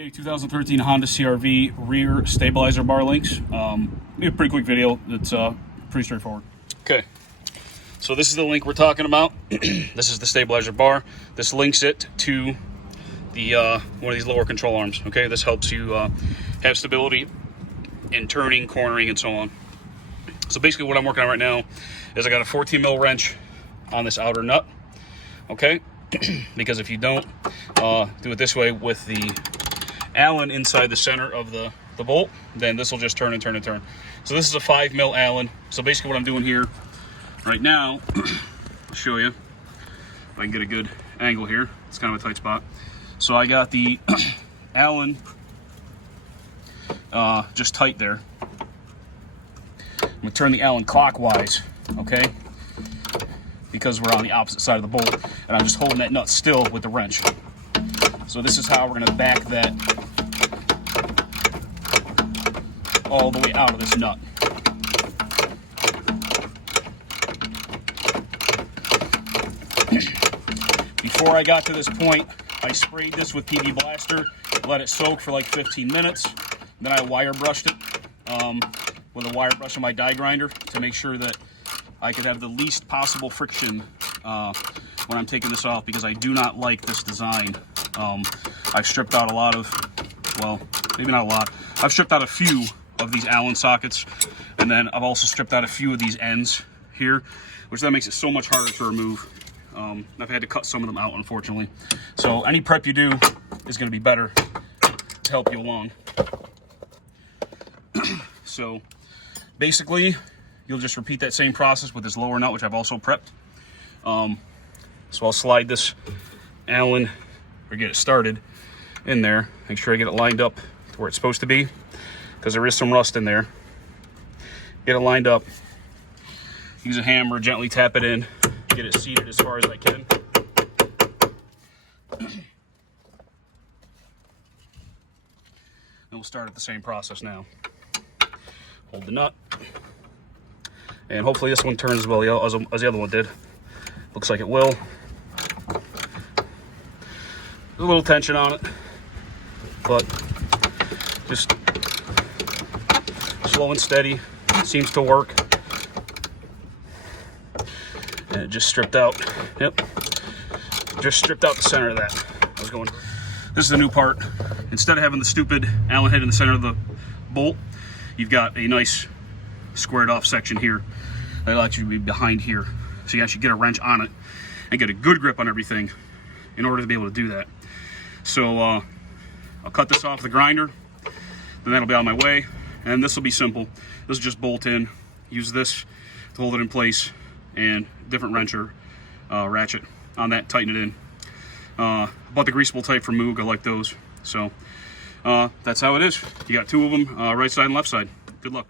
Okay, 2013 Honda CR-V rear stabilizer bar links. A pretty quick video. It's pretty straightforward. Okay, so this is the link we're talking about. This is the stabilizer bar. This links it to the one of these lower control arms. Okay, this helps you have stability in turning, cornering, and so on. So basically what I'm working on right now is I got a 14 mil wrench on this outer nut. Okay, because if you don't do it this way with the Allen inside the center of the bolt, then this will just turn and turn and turn. So this is a 5 mil Allen. So basically what I'm doing here right now, I'll show you if I can get a good angle here. It's kind of a tight spot. So I got the Allen just tight there. I'm gonna turn the Allen clockwise, okay? Because we're on the opposite side of the bolt, and I'm just holding that nut still with the wrench. So this is how we're gonna back that all the way out of this nut. Before I got to this point, I sprayed this with PB Blaster, let it soak for like 15 minutes. Then I wire brushed it with a wire brush on my die grinder to make sure that I could have the least possible friction when I'm taking this off, because I do not like this design. I've stripped out a lot of, well, maybe not a lot. I've stripped out a few of these Allen sockets, and then I've also stripped out a few of these ends here, which then makes it so much harder to remove. I've had to cut some of them out, unfortunately. So any prep you do is going to be better to help you along. So basically, you'll just repeat that same process with this lower nut, which I've also prepped. So I'll slide this Allen, or get it started in there. Make sure I get it lined up to where it's supposed to be, because there is some rust in there. Get it lined up. Use a hammer, gently tap it in, get it seated as far as I can. And we'll start at the same process now. Hold the nut. And hopefully this one turns as well as the other one did. Looks like it will. There's a little tension on it, but just slow and steady. Seems to work. And it just stripped out. Yep. Just stripped out the center of that. I was going. This is the new part. Instead of having the stupid Allen head in the center of the bolt, you've got a nice squared off section here that'll actually be behind here. So you actually get a wrench on it and get a good grip on everything in order to be able to do that. So I'll cut this off the grinder, then that'll be on my way, and this will be simple. This will just bolt in, use this to hold it in place, and different wrench or ratchet on that, tighten it in. Bought the greasable type from Moog. I like those. So that's how it is. You got two of them, right side and left side. Good luck.